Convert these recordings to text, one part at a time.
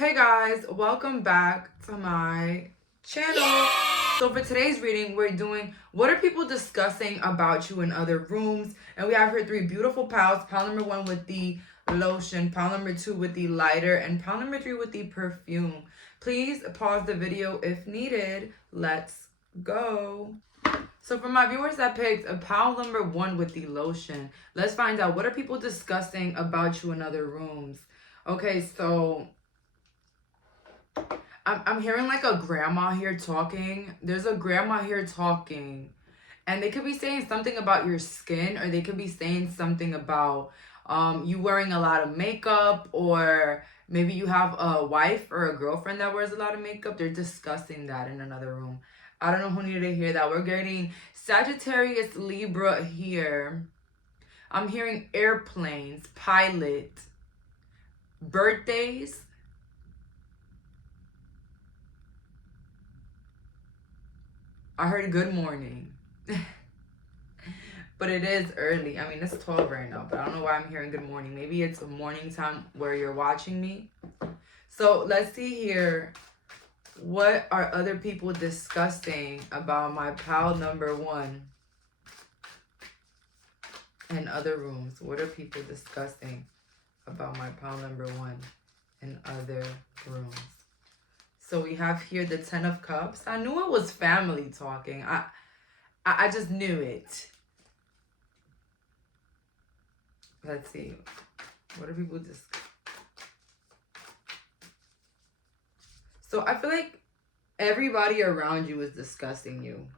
Hey guys, welcome back to my channel. So for today's reading, we're doing what are people discussing about you in other rooms, and we have here three beautiful piles. Pile number 1 with the lotion, pile number 2 with the lighter, and pile number 3 with the perfume. Please pause the video if needed. Let's go. So for my viewers that picked a pile number 1 with the lotion, let's find out what are people discussing about you in other rooms. Okay, so I'm hearing like a grandma here talking. There's a grandma here talking. And they could be saying something about your skin, or they could be saying something about you wearing a lot of makeup, or maybe you have a wife or a girlfriend that wears a lot of makeup. They're discussing that in another room. I don't know who needed to hear that. We're getting Sagittarius, Libra here. I'm hearing airplanes, pilot, birthdays. I heard good morning. But it is early. I mean, it's 12 right now, but I don't know why I'm hearing good morning. Maybe it's a morning time where you're watching me. So let's see here. What are other people discussing about my pal number 1 in other rooms? What are people discussing about my pal number 1 in other rooms? So we have here the 10 of Cups. I knew it was family talking. I just knew it. Let's see. What are people discussing? So I feel like everybody around you is discussing you.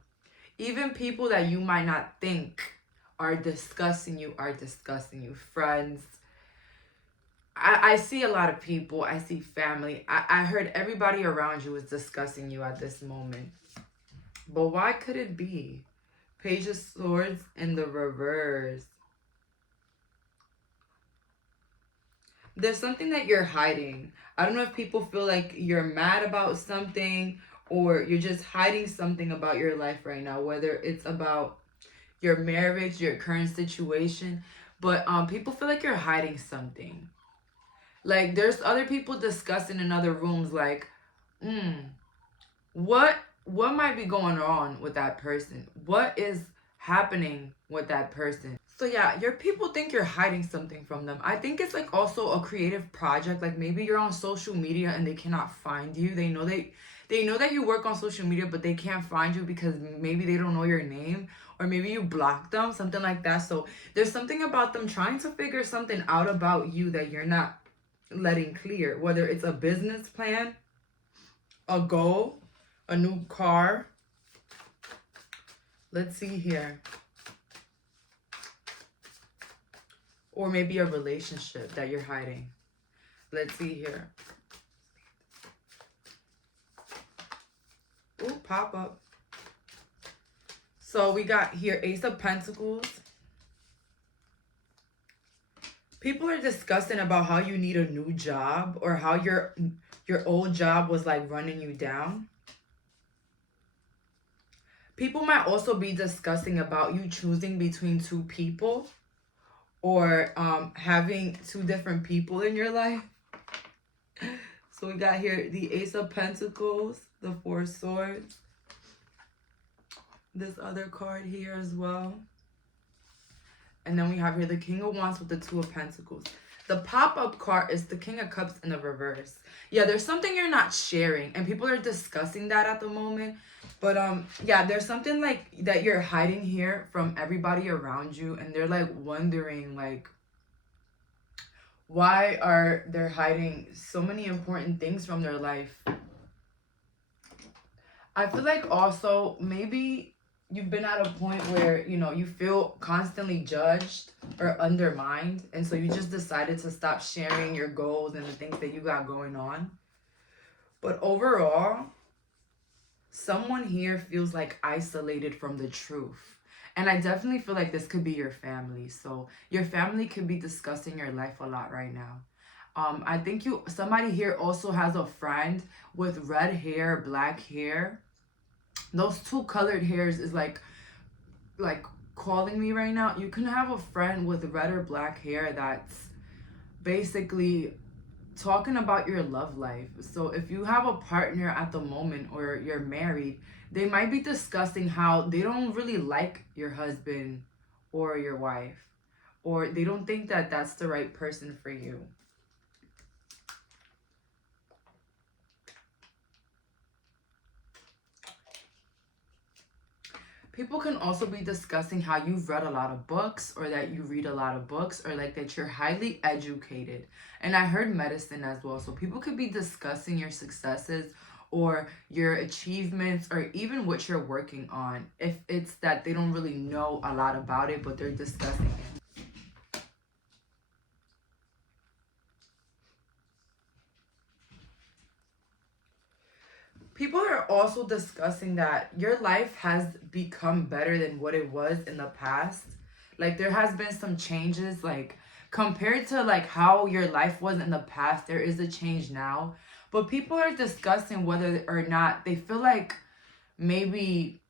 Even people that you might not think are discussing you are discussing you. Friends. I see a lot of people. I see family. I heard everybody around you is discussing you at this moment. But why could it be? Page of Swords in the reverse. There's something that you're hiding. I don't know if people feel like you're mad about something, or you're just hiding something about your life right now, whether it's about your marriage, your current situation. But people feel like you're hiding something. Like, there's other people discussing in other rooms, like, what might be going on with that person? What is happening with that person? So yeah, your people think you're hiding something from them. I think it's like also a creative project. Like maybe you're on social media and they cannot find you. They know that you work on social media, but they can't find you because maybe they don't know your name, or maybe you blocked them, something like that. So there's something about them trying to figure something out about you that you're not letting clear, whether it's a business plan, a goal, a new car. Let's see here. Or maybe a relationship that you're hiding. Let's see here. Ooh, pop up. So we got here Ace of Pentacles. People are discussing about how you need a new job, or how your old job was like running you down. People might also be discussing about you choosing between 2 people, or having 2 different people in your life. So we got here the Ace of Pentacles, the 4 of Swords. This other card here as well. And then we have here the King of Wands with the 2 of Pentacles. The pop-up card is the King of Cups in the reverse. Yeah, there's something you're not sharing, and people are discussing that at the moment. But yeah, there's something like that you're hiding here from everybody around you, and they're like wondering like, why are they hiding so many important things from their life? I feel like also maybe you've been at a point where, you know, you feel constantly judged or undermined, and so you just decided to stop sharing your goals and the things that you got going on. But overall, someone here feels like isolated from the truth. And I definitely feel like this could be your family. So your family could be discussing your life a lot right now. I think somebody here also has a friend with red hair, black hair. Those 2 colored hairs is like calling me right now. You can have a friend with red or black hair that's basically talking about your love life. So if you have a partner at the moment or you're married, they might be discussing how they don't really like your husband or your wife, or they don't think that that's the right person for you. People can also be discussing how you've read a lot of books, or that you read a lot of books, or like that you're highly educated. And I heard medicine as well. So people could be discussing your successes or your achievements, or even what you're working on. If it's that they don't really know a lot about it, but they're discussing it. People are also discussing that your life has become better than what it was in the past. Like there has been some changes, like compared to like how your life was in the past, there is a change now. But people are discussing whether or not they feel like maybe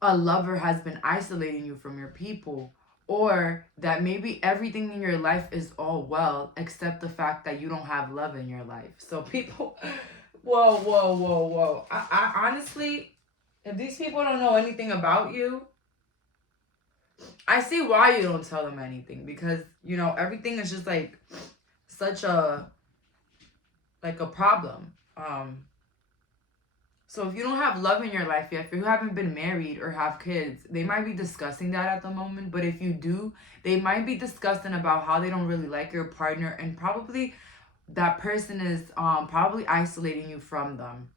a lover has been isolating you from your people, or that maybe everything in your life is all well except the fact that you don't have love in your life. So people, whoa, whoa, whoa, whoa. I honestly, if these people don't know anything about you, I see why you don't tell them anything, because you know everything is just like such a like a problem. So if you don't have love in your life yet, if you haven't been married or have kids, they might be discussing that at the moment. But if you do, they might be discussing about how they don't really like your partner, and probably that person is probably isolating you from them.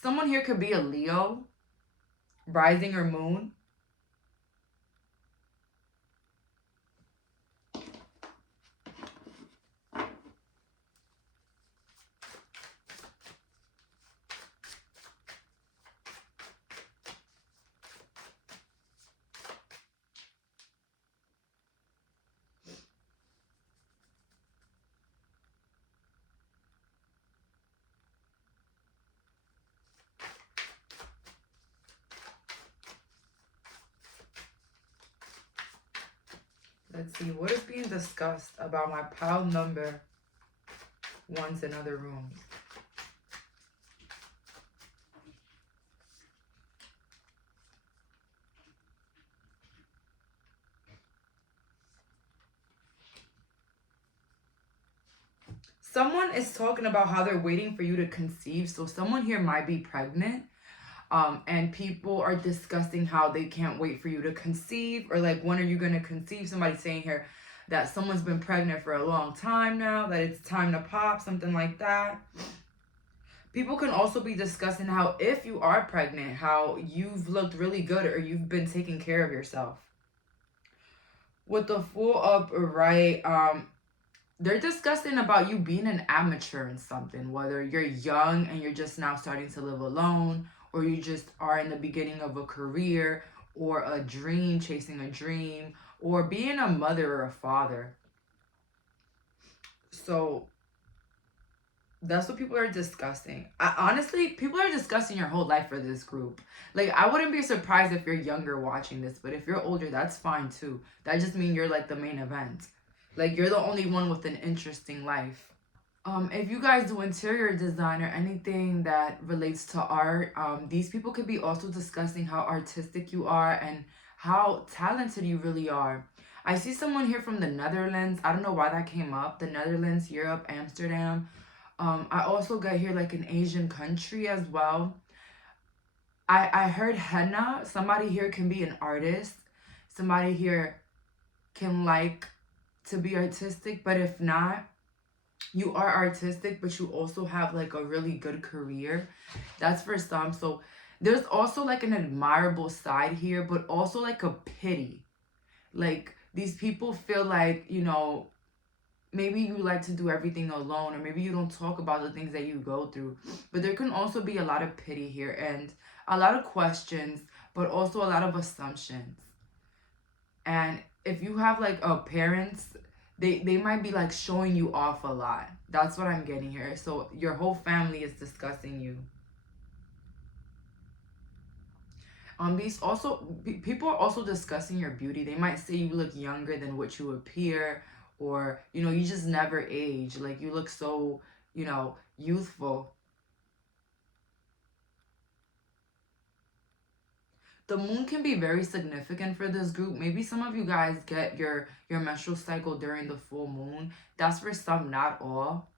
Someone here could be a Leo, rising or moon. Let's see, what is being discussed about my pile number ones in other rooms? Someone is talking about how they're waiting for you to conceive. So someone here might be pregnant. And people are discussing how they can't wait for you to conceive, or like, when are you going to conceive? Somebody's saying here that someone's been pregnant for a long time now, that it's time to pop, something like that. People can also be discussing how if you are pregnant, how you've looked really good or you've been taking care of yourself. With the Fool up right, they're discussing about you being an amateur in something, whether you're young and you're just now starting to live alone, or you just are in the beginning of a career or a dream, chasing a dream, or being a mother or a father. So that's what people are discussing. Honestly, people are discussing your whole life for this group. Like, I wouldn't be surprised if you're younger watching this, but if you're older, that's fine too. That just means you're like the main event. Like, you're the only one with an interesting life. If you guys do interior design or anything that relates to art, these people could be also discussing how artistic you are and how talented you really are. I see someone here from the Netherlands. I don't know why that came up. The Netherlands, Europe, Amsterdam. I also got here like an Asian country as well. I heard henna. Somebody here can be an artist. Somebody here can like to be artistic, but if not, you are artistic, but you also have like a really good career. That's for some. So there's also like an admirable side here, but also like a pity. Like, these people feel like, you know, maybe you like to do everything alone, or maybe you don't talk about the things that you go through. But there can also be a lot of pity here, and a lot of questions, but also a lot of assumptions. And if you have like a parents, they might be like showing you off a lot. That's what I'm getting here. So your whole family is discussing you. These also, people are also discussing your beauty. They might say you look younger than what you appear, or, you know, you just never age. Like, you look so, you know, youthful. The moon can be very significant for this group. Maybe some of you guys get your menstrual cycle during the full moon. That's for some, not all.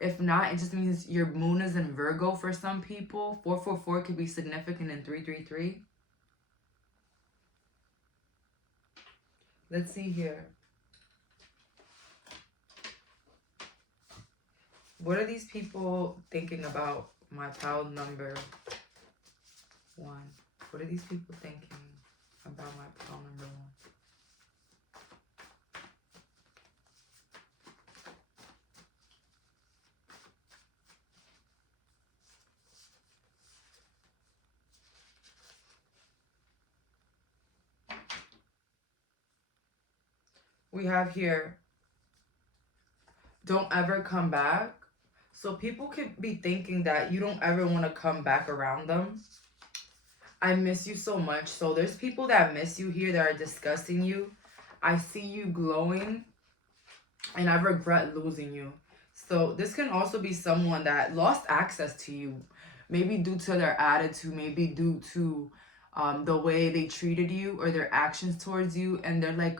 If not, it just means your moon is in Virgo for some people. 444 could be significant in 333. Let's see here. What are these people thinking about my pile number 1? What are these people thinking about my pile number 1? We have here, don't ever come back. So people could be thinking that you don't ever want to come back around them. I miss you so much. So there's people that miss you here that are discussing you. I see you glowing and I regret losing you. So this can also be someone that lost access to you, maybe due to their attitude, maybe due to the way they treated you or their actions towards you, and they're like,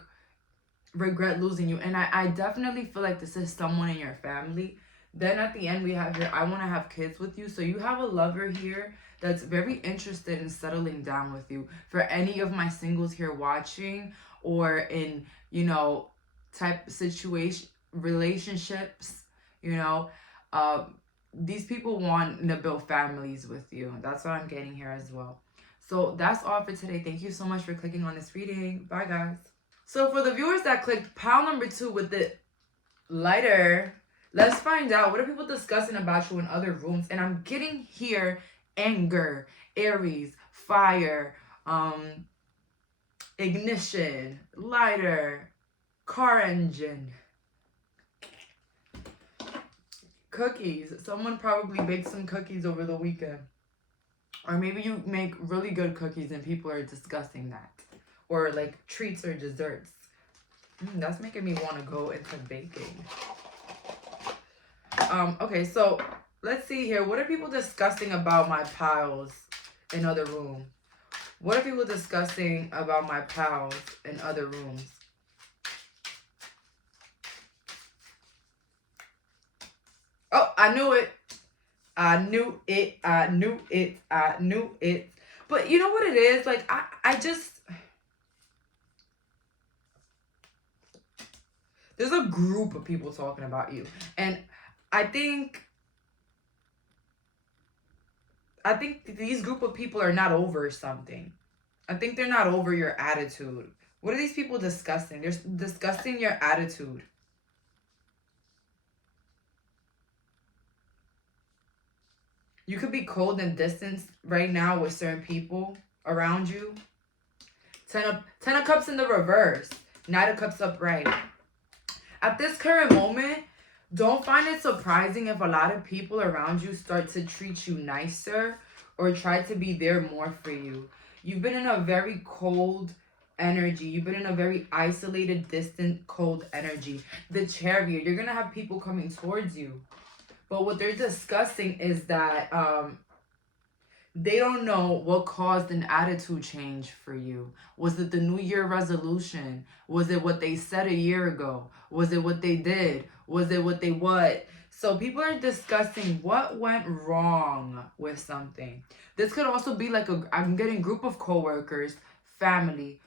regret losing you. And I definitely feel like this is someone in your family. Then at the end we have here, I want to have kids with you. So you have a lover here that's very interested in settling down with you. For any of my singles here watching, or in, you know, type situation, relationships, you know, these people want to build families with you. That's what I'm getting here as well. So that's all for today. Thank you so much for clicking on this reading. Bye, guys. So for the viewers that clicked pile number 2 with the lighter, let's find out, what are people discussing about you in other rooms? And I'm getting here anger, Aries, fire, ignition, lighter, car engine, cookies. Someone probably baked some cookies over the weekend. Or maybe you make really good cookies and people are discussing that. Or like treats or desserts. That's making me want to go into baking. Okay, so let's see here. What are people discussing about my pals in other rooms? What are people discussing about my pals in other rooms? Oh, I knew it. I knew it. I knew it. I knew it. But you know what it is? Like, I just... There's a group of people talking about you. And I think these group of people are not over something. I think they're not over your attitude. What are these people discussing? They're discussing your attitude. You could be cold and distant right now with certain people around you. Ten of Cups in the reverse. Knight of Cups upright. At this current moment, don't find it surprising if a lot of people around you start to treat you nicer or try to be there more for you. You've been in a very cold energy. You've been in a very isolated, distant, cold energy. The Chariot, you're going to have people coming towards you. But what they're discussing is that they don't know what caused an attitude change for you. Was it the New Year resolution? Was it what they said a year ago? Was it what they did? Was it what they what? So people are discussing what went wrong with something. This could also be like I'm getting group of coworkers, family,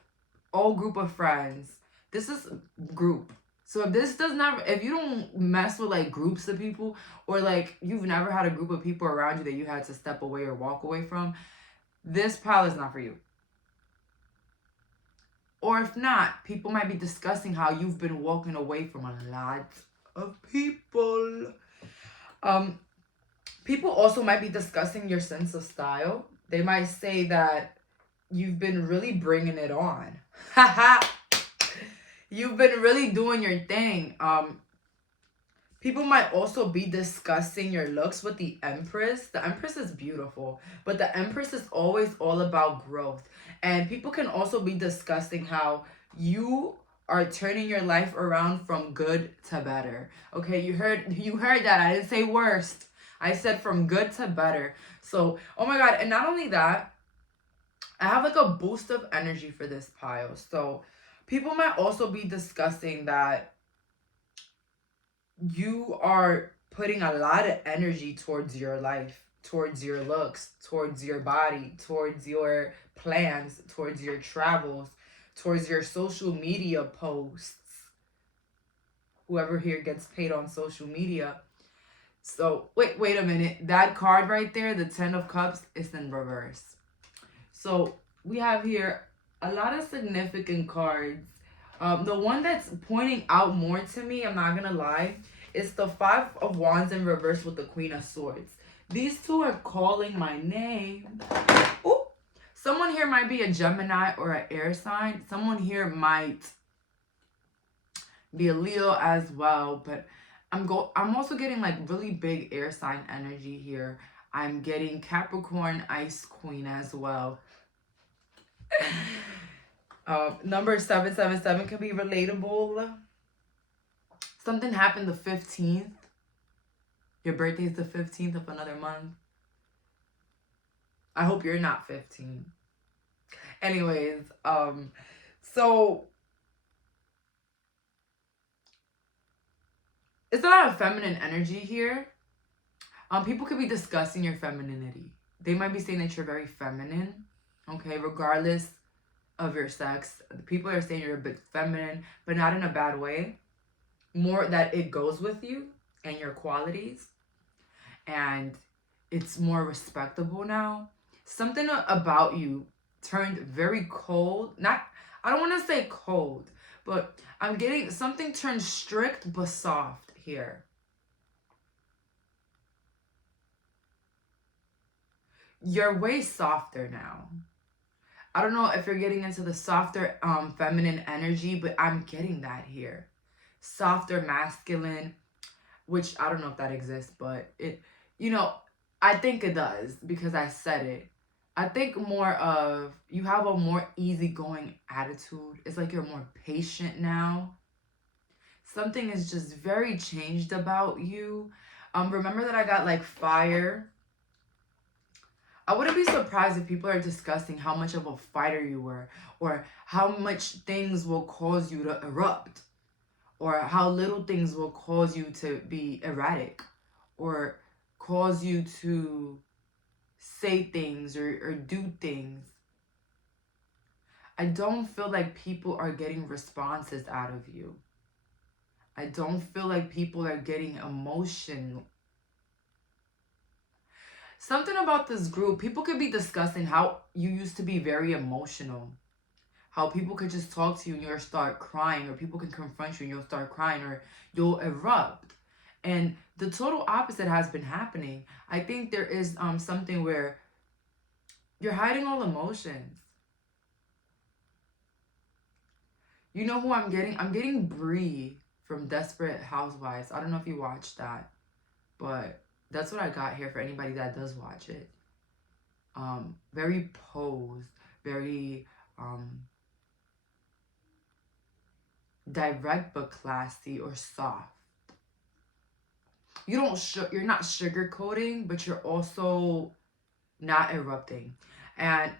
all group of friends. This is group. So if you don't mess with like groups of people, or like you've never had a group of people around you that you had to step away or walk away from, this pile is not for you. Or if not, people might be discussing how you've been walking away from a lot of people. People also might be discussing your sense of style. They might say that you've been really bringing it on. Haha. You've been really doing your thing. People might also be discussing your looks with the Empress. The Empress is beautiful, but the Empress is always all about growth. And people can also be discussing how you are turning your life around from good to better. Okay, you heard that. I didn't say worst. I said from good to better. So, oh my god, and not only that, I have like a boost of energy for this pile. So, people might also be discussing that you are putting a lot of energy towards your life, towards your looks, towards your body, towards your plans, towards your travels, towards your social media posts. Whoever here gets paid on social media. So, wait a minute. That card right there, the 10 of Cups, is in reverse. So, we have here a lot of significant cards. The one that's pointing out more to me, I'm not gonna lie, is the 5 of Wands in reverse with the Queen of Swords. These two are calling my name. Ooh. Someone here might be a Gemini or an air sign. Someone here might be a Leo as well, but I'm also getting like really big air sign energy here. I'm getting Capricorn Ice Queen as well. Number 777 can be relatable. Something happened the 15th. Your birthday is the 15th of another month. I hope you're not 15. Anyways, so it's a lot of feminine energy here. People could be discussing your femininity. They might be saying that you're very feminine, okay, regardless of your sex. People are saying you're a bit feminine, but not in a bad way. More that it goes with you and your qualities, and it's more respectable now. Something about you turned very cold. I don't want to say cold, but I'm getting something turned strict but soft here. You're way softer now. I don't know if you're getting into the softer feminine energy, but I'm getting that here. Softer masculine, which I don't know if that exists, but I think it does because I said it. I think more of you have a more easygoing attitude. It's like you're more patient now. Something is just very changed about you. Remember that I got like fire. I wouldn't be surprised if people are discussing how much of a fighter you were, or how much things will cause you to erupt, or how little things will cause you to be erratic, or cause you to say things or do things. I don't feel like people are getting responses out of you. I don't feel like people are getting emotion. Something about this group, people could be discussing how you used to be very emotional. How people could just talk to you and you'll start crying, or people can confront you and you'll start crying, or you'll erupt. And the total opposite has been happening. I think there is something where you're hiding all emotions. You know who I'm getting? I'm getting Bree from Desperate Housewives. I don't know if you watched that, but that's what I got here for anybody that does watch it. Very posed, very direct but classy or soft. You're not sugarcoating, but you're also not erupting. And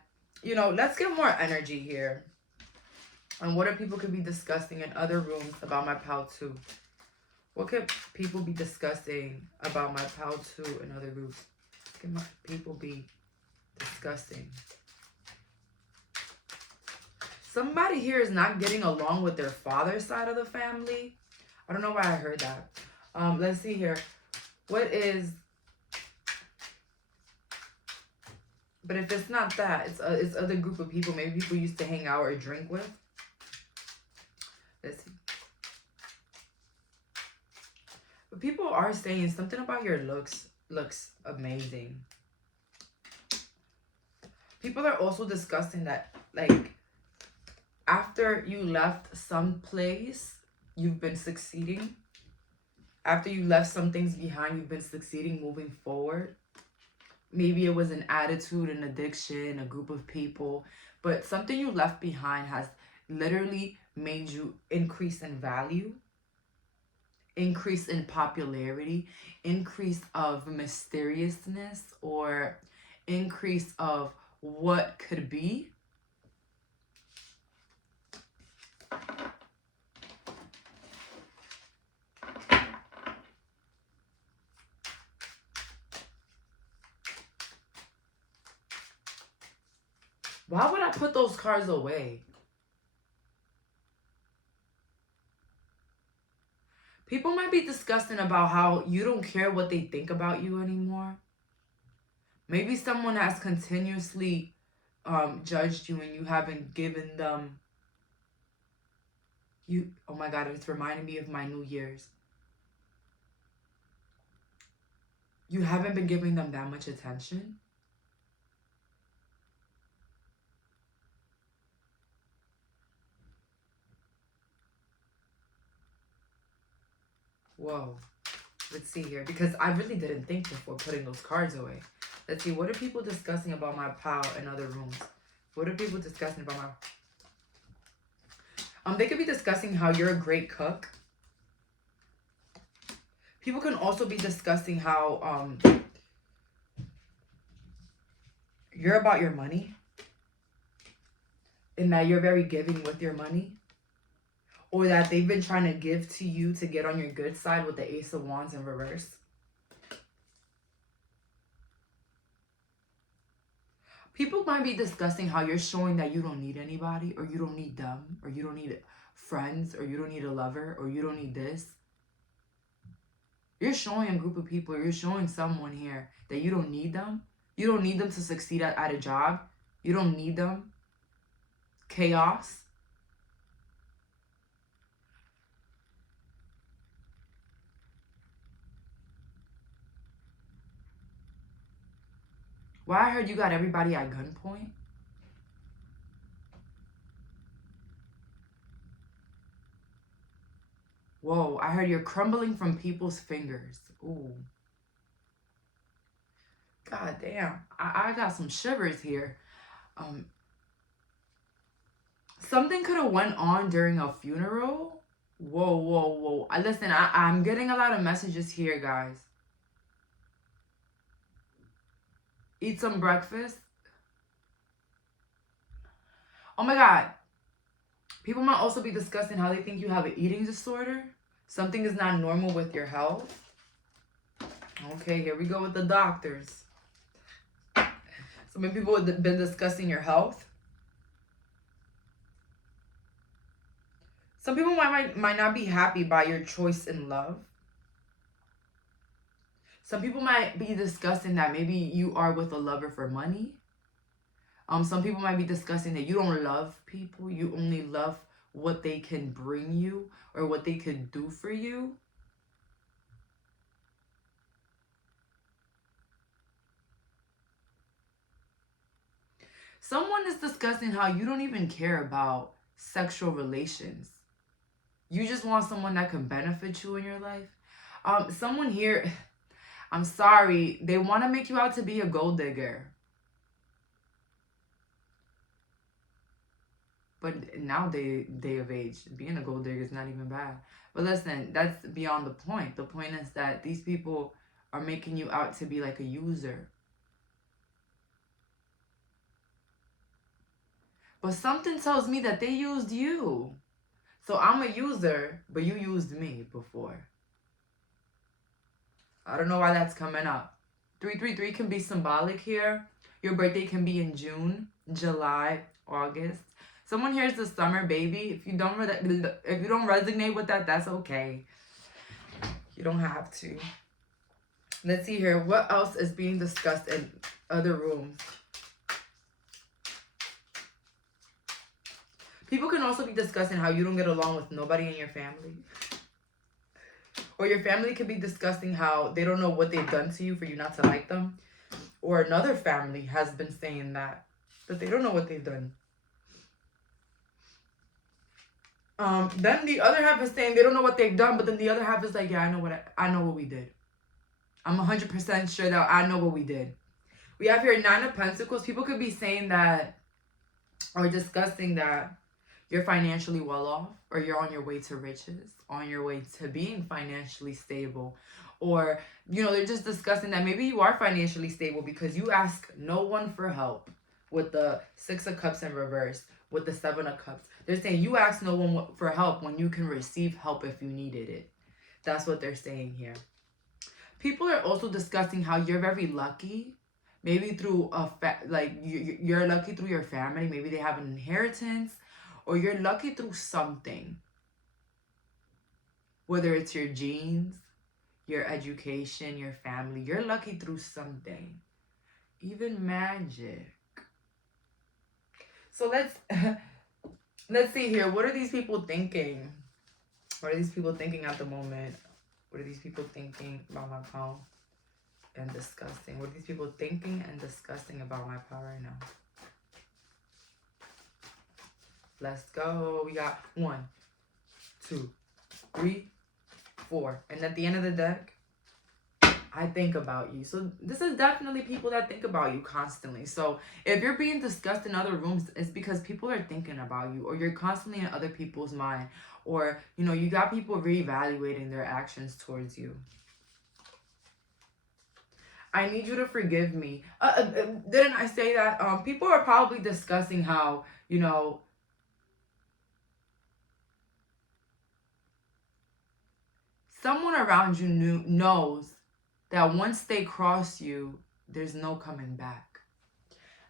let's get more energy here. And what are people could be discussing in other rooms about my pal 2? What could people be discussing about my pal 2 in other groups? What could my people be discussing? Somebody here is not getting along with their father's side of the family. I don't know why I heard that. Let's see here. What is... But if it's not that, it's other group of people. Maybe people used to hang out or drink with. Let's see. But people are saying something about your looks amazing. People are also discussing that, like, after you left some place, you've been succeeding. After you left some things behind, you've been succeeding moving forward. Maybe it was an attitude, an addiction, a group of people, but something you left behind has literally made you increase in value, increase in popularity, increase of mysteriousness, or increase of what could be. Why would I put those cards away? People might be discussing about how you don't care what they think about you anymore. Maybe someone has continuously judged you and you haven't given them oh my god, it's reminding me of my New Year's. You haven't been giving them that much attention. Whoa. Let's see here, because I really didn't think before putting those cards away. Let's see, what are people discussing about my pal in other rooms? What are people discussing about my... They could be discussing how you're a great cook. People can also be discussing how you're about your money. And that you're very giving with your money. Or that they've been trying to give to you to get on your good side with the Ace of Wands in reverse. People might be discussing how you're showing that you don't need anybody, or you don't need them, or you don't need friends, or you don't need a lover, or you don't need this. You're showing a group of people, or you're showing someone here that you don't need them. You don't need them to succeed at a job. You don't need them. Chaos. Why I heard you got everybody at gunpoint? Whoa, I heard you're crumbling from people's fingers. Ooh. God damn. I got some shivers here. Something could have went on during a funeral. Whoa, whoa, whoa. Listen, I'm getting a lot of messages here, guys. Eat some breakfast. Oh my god. People might also be discussing how they think you have an eating disorder. Something is not normal with your health. Okay, here we go with the doctors. So many people have been discussing your health. Some people might not be happy by your choice in love. Some people might be discussing that maybe you are with a lover for money. Some people might be discussing that you don't love people. You only love what they can bring you or what they could do for you. Someone is discussing how you don't even care about sexual relations. You just want someone that can benefit you in your life. Someone here, I'm sorry, they want to make you out to be a gold digger. But now they of age. Being a gold digger is not even bad. But listen, that's beyond the point. The point is that these people are making you out to be like a user. But something tells me that they used you. So I'm a user, but you used me before. I don't know why that's coming up. 333 can be symbolic here. Your birthday can be in June, July, August. Someone here is the summer baby. If you don't resonate with that, that's okay. You don't have to. Let's see here. What else is being discussed in other rooms? People can also be discussing how you don't get along with nobody in your family. Or your family could be discussing how they don't know what they've done to you for you not to like them. Or another family has been saying that they don't know what they've done. Then the other half is saying they don't know what they've done, but then the other half is like, yeah, I know what we did. I'm 100% sure that I know what we did. We have here 9 of Pentacles. People could be saying that or discussing that you're financially well off, or you're on your way to riches, on your way to being financially stable, or, you know, they're just discussing that maybe you are financially stable because you ask no one for help with the 6 of Cups in reverse, with the 7 of Cups. They're saying you ask no one for help when you can receive help if you needed it. That's what they're saying here. People are also discussing how you're very lucky. Maybe through you're lucky through your family. Maybe they have an inheritance, or you're lucky through something. Whether it's your genes, your education, your family, you're lucky through something. Even magic. So let's see here. What are these people thinking? What are these people thinking at the moment? What are these people thinking about my power and discussing? What are these people thinking and discussing about my power right now? Let's go. We got 1, 2, 3, 4. And at the end of the deck, I think about you. So this is definitely people that think about you constantly. So if you're being discussed in other rooms, it's because people are thinking about you, or you're constantly in other people's mind, or, you know, you got people reevaluating their actions towards you. I need you to forgive me. Didn't I say that? People are probably discussing how, you know, someone around you knows that once they cross you, there's no coming back.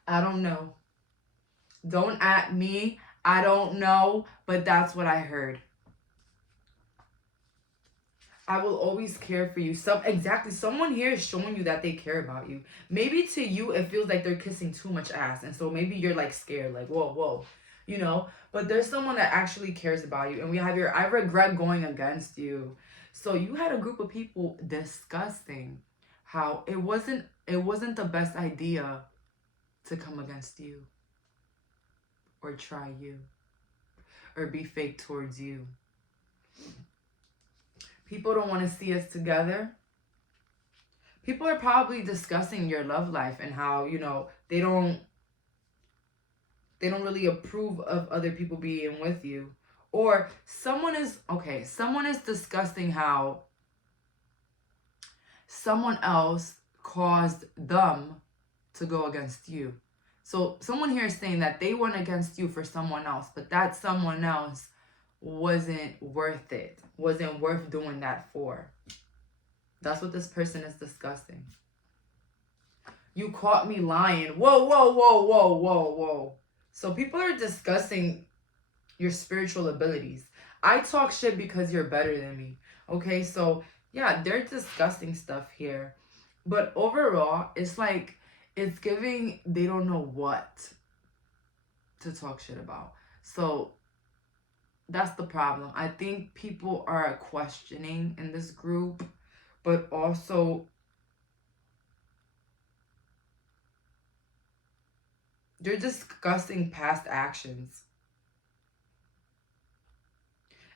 I don't know. Don't at me. I don't know, but that's what I heard. I will always care for you. Someone here is showing you that they care about you. Maybe to you, it feels like they're kissing too much ass. And so maybe you're like scared, like, whoa, you know. But there's someone that actually cares about you. And we have here, I regret going against you. So you had a group of people discussing how it wasn't the best idea to come against you, or try you, or be fake towards you. People don't want to see us together. People are probably discussing your love life and how, you know, they don't really approve of other people being with you. Or someone is discussing how someone else caused them to go against you. So someone here is saying that they went against you for someone else, but that someone else wasn't worth it, wasn't worth doing that for. That's what this person is discussing. You caught me lying. Whoa. So people are discussing your spiritual abilities. I talk shit because you're better than me. Okay, so yeah, they're discussing stuff here. But overall, it's like, it's giving they don't know what to talk shit about. So that's the problem. I think people are questioning in this group, but also they're discussing past actions.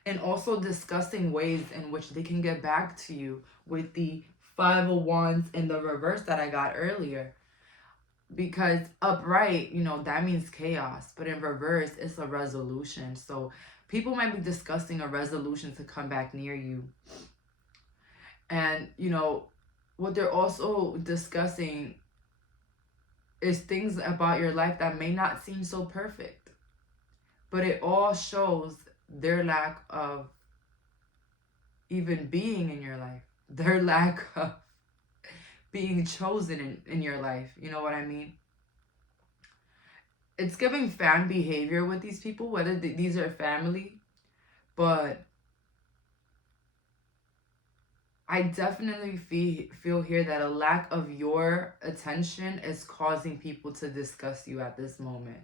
And also discussing ways in which they can get back to you, with the 5 of Wands in the reverse that I got earlier. Because upright, you know, that means chaos. But in reverse, it's a resolution. So people might be discussing a resolution to come back near you. And, you know, what they're also discussing is things about your life that may not seem so perfect. But it all shows their lack of even being in your life. Their lack of being chosen in your life. You know what I mean? It's giving fan behavior with these people, whether these are family. But I definitely feel here that a lack of your attention is causing people to discuss you at this moment.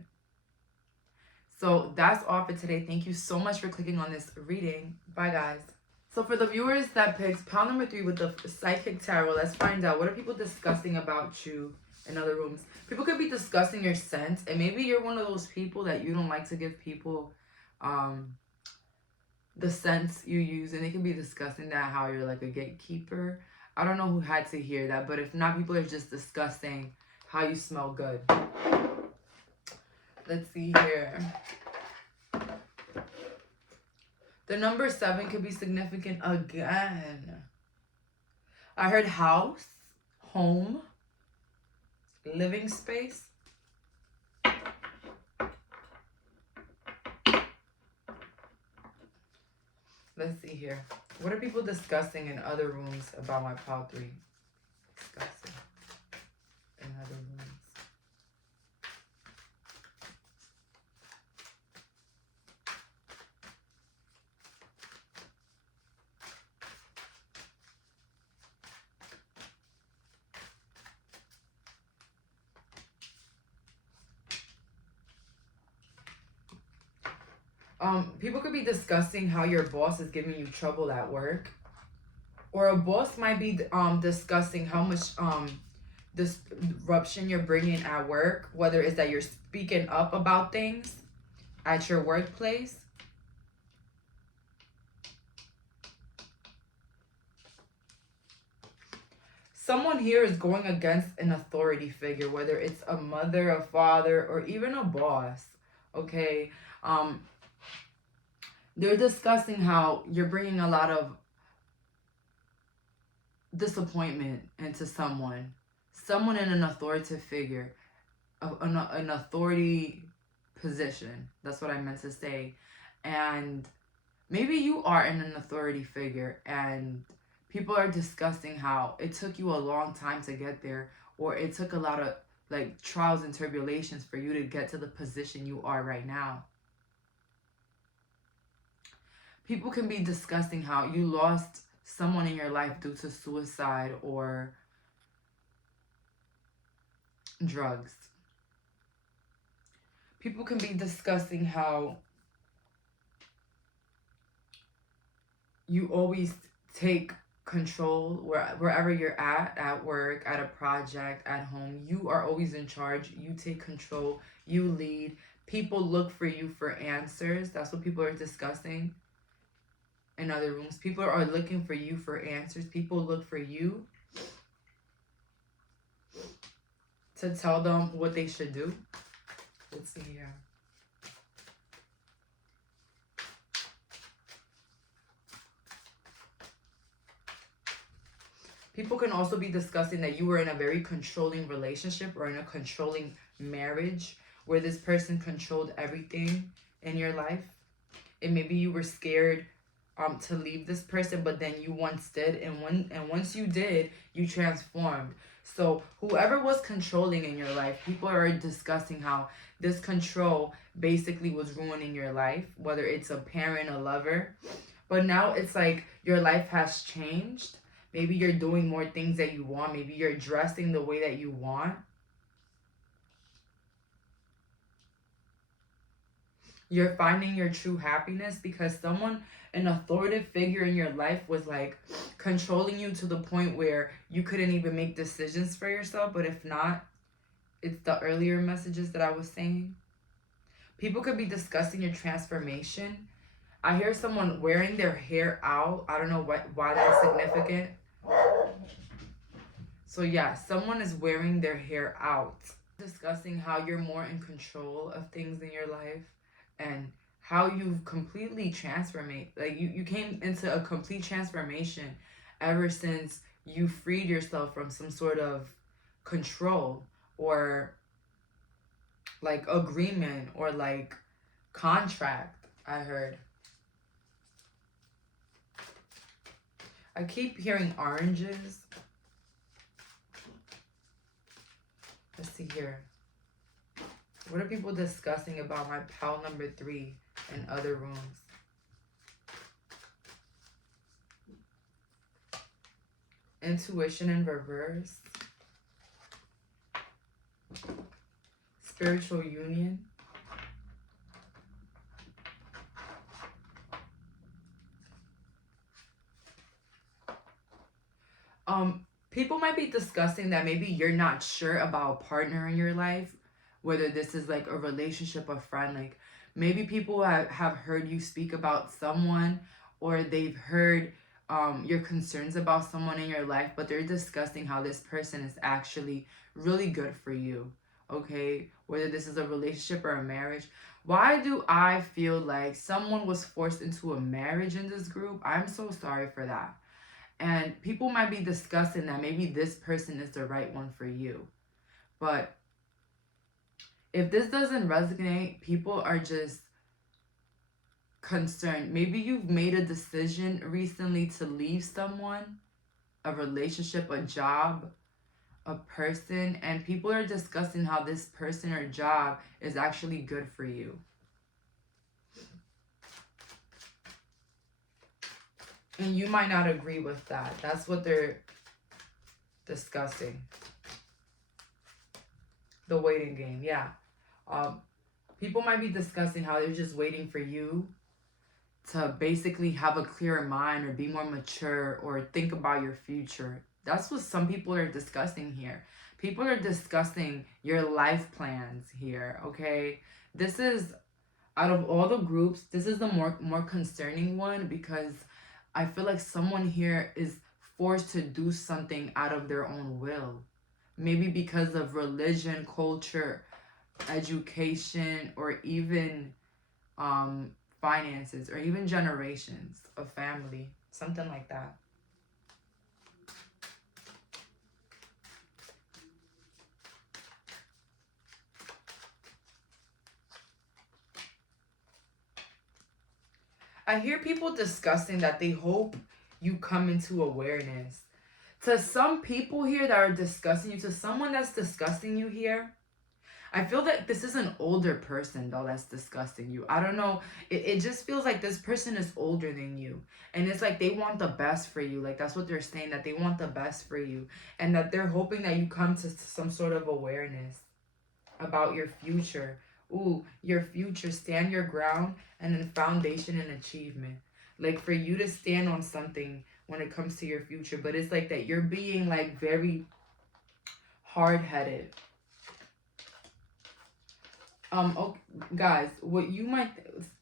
So that's all for today. Thank you so much for clicking on this reading. Bye, guys. So for the viewers that picked pile number 3 with the Psychic Tarot, let's find out, what are people discussing about you in other rooms? People could be discussing your scent, and maybe you're one of those people that you don't like to give people the scents you use, and they can be discussing that, how you're like a gatekeeper. I don't know who had to hear that, but if not, people are just discussing how you smell good. Let's see here. The number 7 could be significant again. I heard house, home, living space. Let's see here. What are people discussing in other rooms about my pile 3? Discussing in other rooms. People could be discussing how your boss is giving you trouble at work, or a boss might be discussing how much disruption you're bringing at work, whether it's that you're speaking up about things at your workplace. Someone here is going against an authority figure, whether it's a mother, a father, or even a boss. Okay. They're discussing how you're bringing a lot of disappointment into someone in an authoritative figure, an authority position. That's what I meant to say. And maybe you are in an authority figure, and people are discussing how it took you a long time to get there, or it took a lot of like trials and tribulations for you to get to the position you are right now. People can be discussing how you lost someone in your life due to suicide or drugs. People can be discussing how you always take control wherever you're at work, at a project, at home. You are always in charge. You take control. You lead. People look for you for answers. That's what people are discussing. In other rooms, people are looking for you for answers. People look for you to tell them what they should do. Let's see here. People can also be discussing that you were in a very controlling relationship or in a controlling marriage where this person controlled everything in your life. And maybe you were scared to leave this person, but then you once did, and once you did, you transformed. So whoever was controlling in your life, people are discussing how this control basically was ruining your life, whether it's a parent, a lover. But now it's like your life has changed. Maybe you're doing more things that you want. Maybe you're dressing the way that you want. You're finding your true happiness because someone, an authoritative figure in your life, was like controlling you to the point where you couldn't even make decisions for yourself. But if not, it's the earlier messages that I was saying. People could be discussing your transformation. I hear someone wearing their hair out. I don't know why that's significant. So yeah, someone is wearing their hair out. Discussing how you're more in control of things in your life. And how you've completely transformed. Like you came into a complete transformation ever since you freed yourself from some sort of control or like agreement or like contract, I heard. I keep hearing oranges. Let's see here. What are people discussing about my pile number 3 in other rooms? Intuition in reverse. Spiritual union. People might be discussing that maybe you're not sure about a partner in your life, whether this is like a relationship, a friend. Like Maybe people have heard you speak about someone, or they've heard your concerns about someone in your life, but they're discussing how this person is actually really good for you, okay? Whether this is a relationship or a marriage. Why do I feel like someone was forced into a marriage in this group? I'm so sorry for that. And people might be discussing that maybe this person is the right one for you. But if this doesn't resonate, people are just concerned. Maybe you've made a decision recently to leave someone, a relationship, a job, a person, and people are discussing how this person or job is actually good for you. And you might not agree with that. That's what they're discussing. The waiting game, yeah. People might be discussing how they're just waiting for you to basically have a clearer mind or be more mature or think about your future. That's what some people are discussing here. People are discussing your life plans here, okay? This is, out of all the groups, this is the more concerning one, because I feel like someone here is forced to do something out of their own will. Maybe because of religion, culture, education, or even finances, or even generations of family, something like that. I hear people discussing that they hope you come into awareness. To some people here that are discussing you, to someone that's discussing you here, I feel that this is an older person, though, that's discussing you. I don't know. It just feels like this person is older than you. And it's like they want the best for you. Like, that's what they're saying, that they want the best for you. And that they're hoping that you come to some sort of awareness about your future. Ooh, your future. Stand your ground, and then foundation and achievement. Like, for you to stand on something when it comes to your future. But it's like that you're being, like, very hard-headed. Okay, guys, what you might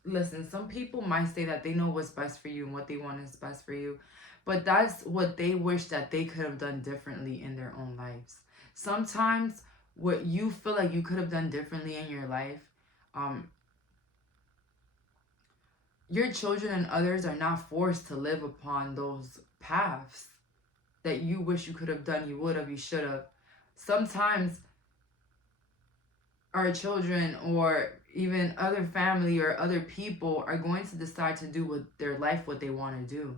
listen, some people might say that they know what's best for you and what they want is best for you, but that's what they wish that they could have done differently in their own lives. Sometimes what you feel like you could have done differently in your life, your children and others are not forced to live upon those paths that you wish you could have done, you would have, you should have. Sometimes our children, or even other family or other people, are going to decide to do with their life what they want to do,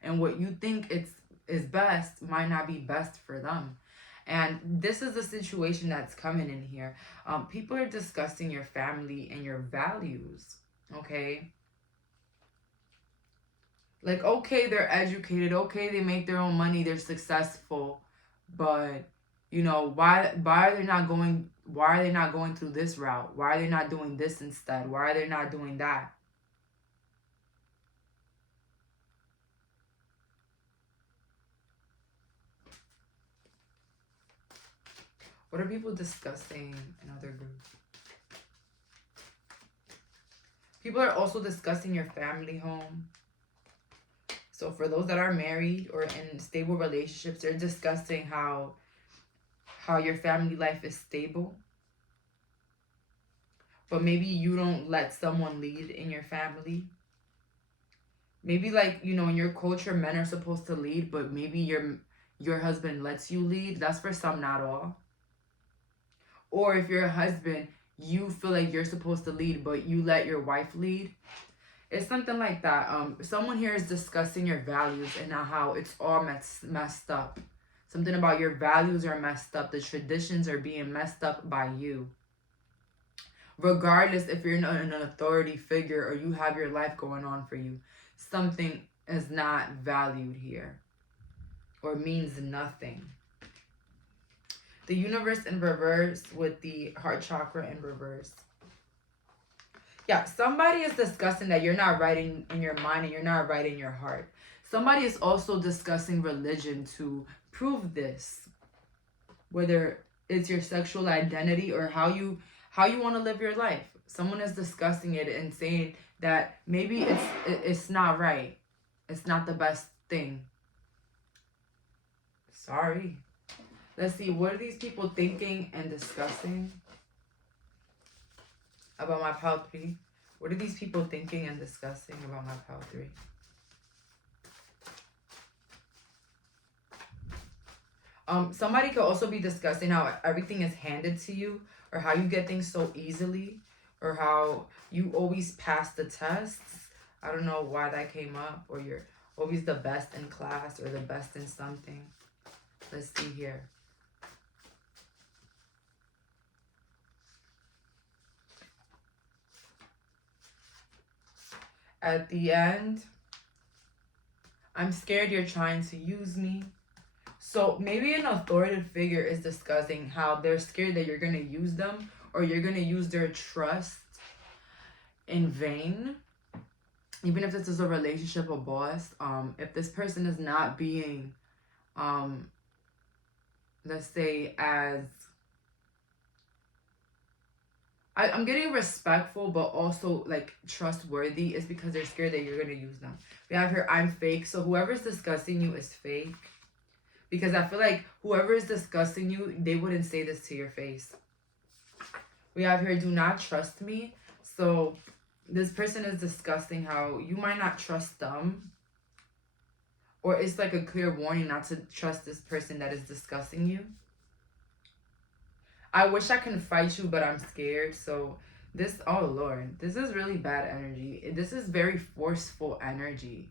and what you think is best might not be best for them. And this is the situation that's coming in here. People are discussing your family and your values, okay? Like, okay, they're educated, okay, they make their own money, they're successful, but you know, why are they not going through this route? Why are they not doing this instead? Why are they not doing that? What are people discussing in other groups? People are also discussing your family home. So for those that are married or in stable relationships, they're discussing how your family life is stable. But maybe you don't let someone lead in your family. Maybe, like, you know, in your culture, men are supposed to lead, but maybe your husband lets you lead. That's for some, not all. Or if you're a husband, you feel like you're supposed to lead, but you let your wife lead. It's something like that. Someone here is discussing your values and how it's all messed up. Something about your values are messed up. The traditions are being messed up by you. Regardless if you're an authority figure or you have your life going on for you, something is not valued here or means nothing. The universe in reverse with the heart chakra in reverse. Yeah, somebody is discussing that you're not right in your mind and you're not right in your heart. Somebody is also discussing religion to prove this. Whether it's your sexual identity or how you want to live your life. Someone is discussing it and saying that maybe it's not right. It's not the best thing. Sorry. Let's see. What are these people thinking and discussing about my pile 3? What are these people thinking and discussing about my pile 3? Somebody could also be discussing how everything is handed to you, or how you get things so easily, or how you always pass the tests. I don't know why that came up, or you're always the best in class or the best in something. Let's see here. At the end, I'm scared you're trying to use me. So maybe an authoritative figure is discussing how they're scared that you're going to use them, or you're going to use their trust in vain. Even if this is a relationship, a boss, if this person is not being, let's say, as... I'm getting respectful, but also like trustworthy, is because they're scared that you're going to use them. We have here, I'm fake. So whoever's discussing you is fake. Because I feel like whoever is discussing you, they wouldn't say this to your face. We have here, do not trust me. So this person is discussing how you might not trust them. Or it's like a clear warning not to trust this person that is discussing you. I wish I can fight you, but I'm scared. So this, oh Lord, this is really bad energy. This is very forceful energy.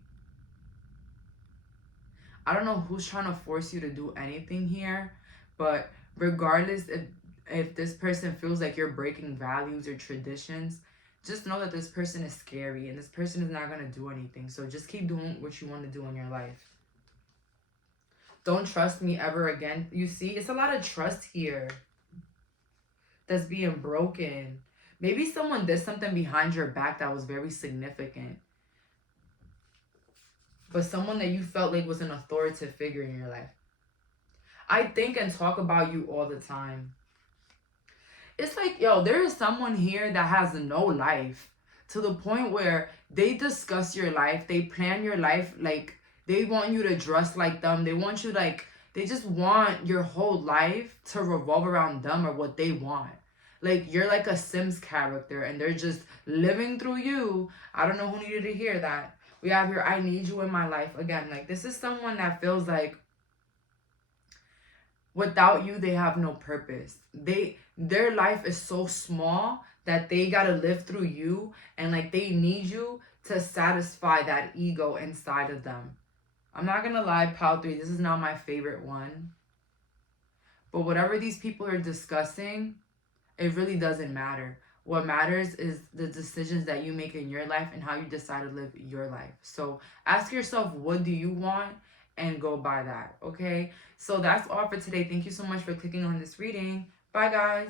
I don't know who's trying to force you to do anything here, but regardless if this person feels like you're breaking values or traditions, just know that this person is scary and this person is not going to do anything. So just keep doing what you want to do in your life. Don't trust me ever again. You see, it's a lot of trust here that's being broken. Maybe someone did something behind your back that was very significant. But someone that you felt like was an authoritative figure in your life. I think and talk about you all the time. It's like, yo, there is someone here that has no life. To the point where they discuss your life. They plan your life. Like, they want you to dress like them. They want you like, they just want your whole life to revolve around them or what they want. Like, you're like a Sims character and they're just living through you. I don't know who needed to hear that. We have here, I need you in my life. Again, like, this is someone that feels like without you, they have no purpose. Their life is so small that they got to live through you. And, like, they need you to satisfy that ego inside of them. I'm not going to lie, pile 3, this is not my favorite one. But whatever these people are discussing, it really doesn't matter. What matters is the decisions that you make in your life and how you decide to live your life. So ask yourself, what do you want? And go by that, okay? So that's all for today. Thank you so much for clicking on this reading. Bye, guys.